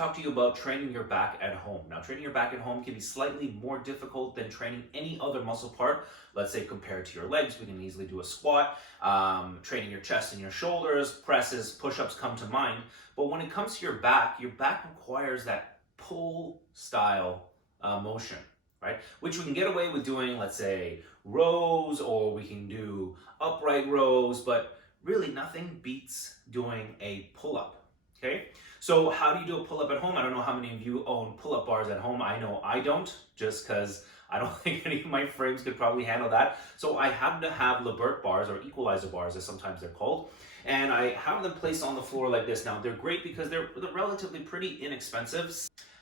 talk to you about training your back at home. Now, training your back at home can be slightly more difficult than training any other muscle part. Let's say compared to your legs, we can easily do a squat. Training your chest and your shoulders, presses, push-ups come to mind. But when it comes to your back requires that pull style motion, right? Which we can get away with doing, let's say, rows, or we can do upright rows, but really nothing beats doing a pull-up, okay? So how do you do a pull-up at home? I don't know how many of you own pull-up bars at home. I know I don't, just because I don't think any of my frames could probably handle that. So I happen to have LEBERT bars, or equalizer bars as sometimes they're called. And I have them placed on the floor like this. Now they're great because they're relatively pretty inexpensive.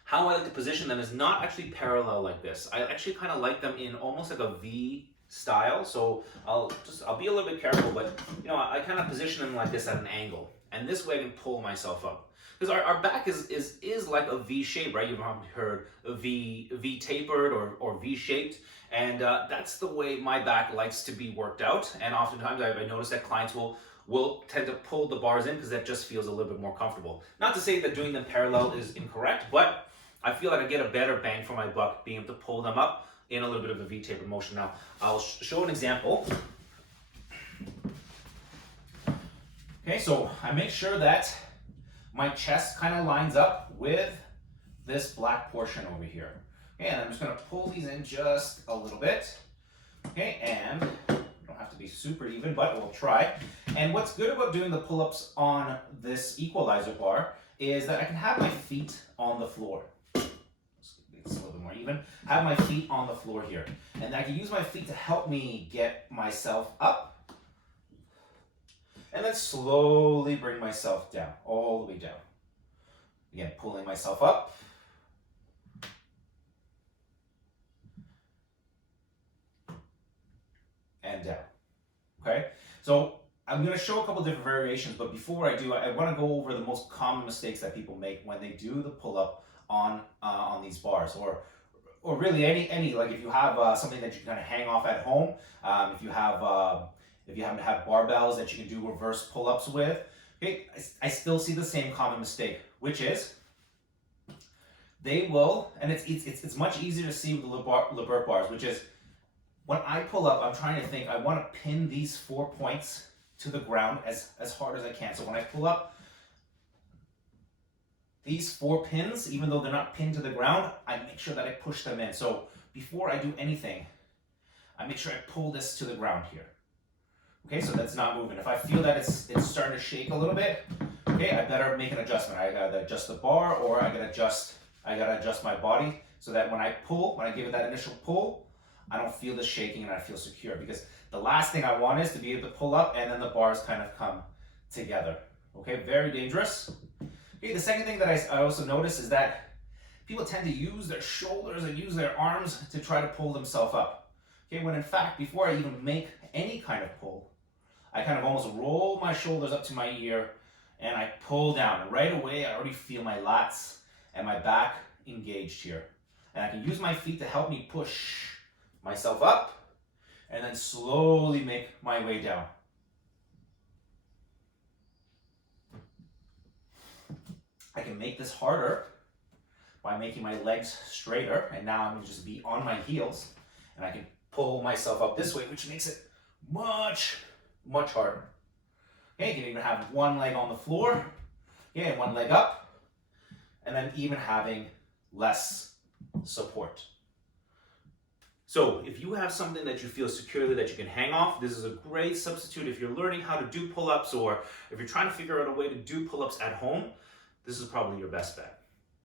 How I like to position them is not actually parallel like this. I actually kind of like them in almost like a V style. So I'll be a little bit careful, but you know, I kind of position them like this at an angle. And this way I can pull myself up. Because our back is like a V shape, right? You've probably heard a V tapered or V shaped. And that's the way my back likes to be worked out. And oftentimes I notice that clients will tend to pull the bars in because that just feels a little bit more comfortable. Not to say that doing them parallel is incorrect, but I feel like I get a better bang for my buck being able to pull them up in a little bit of a V-tapered motion. Now, I'll show an example. Okay, so I make sure that my chest kind of lines up with this black portion over here. Okay, and I'm just going to pull these in just a little bit. Okay, and don't have to be super even, but we'll try. And what's good about doing the pull-ups on this equalizer bar is that I can have my feet on the floor. It's a little bit more even. Have my feet on the floor here. And I can use my feet to help me get myself up. And then slowly bring myself down, all the way down. Again, pulling myself up. And down. Okay? So I'm going to show a couple different variations, but before I do, I want to go over the most common mistakes that people make when they do the pull-up on these bars, or really any like if you have something that you can kind of hang off at home, if you happen to have barbells that you can do reverse pull-ups with. Okay, I still see the same common mistake, which is they will, and it's much easier to see with the LEBERT bars, which is when I pull up, I'm trying to think, I want to pin these 4 points to the ground as hard as I can. So when I pull up, these 4 pins, even though they're not pinned to the ground, I make sure that I push them in. So before I do anything, I make sure I pull this to the ground here. Okay, so that's not moving. If I feel that it's starting to shake a little bit, okay, I better make an adjustment. I gotta adjust the bar, or I gotta adjust my body so that when I give it that initial pull, I don't feel the shaking and I feel secure, because the last thing I want is to be able to pull up and then the bars kind of come together. Okay, very dangerous. Okay, the second thing that I also notice is that people tend to use their shoulders and use their arms to try to pull themselves up. Okay, when in fact, before I even make any kind of pull, I kind of almost roll my shoulders up to my ear and I pull down. And right away, I already feel my lats and my back engaged here. And I can use my feet to help me push myself up and then slowly make my way down. I can make this harder by making my legs straighter, and now I'm going to just be on my heels, and I can pull myself up this way, which makes it much harder. Okay, you can even have one leg on the floor, okay, and one leg up, and then even having less support. So if you have something that you feel securely that you can hang off, this is a great substitute if you're learning how to do pull-ups, or if you're trying to figure out a way to do pull-ups at home. This is probably your best bet.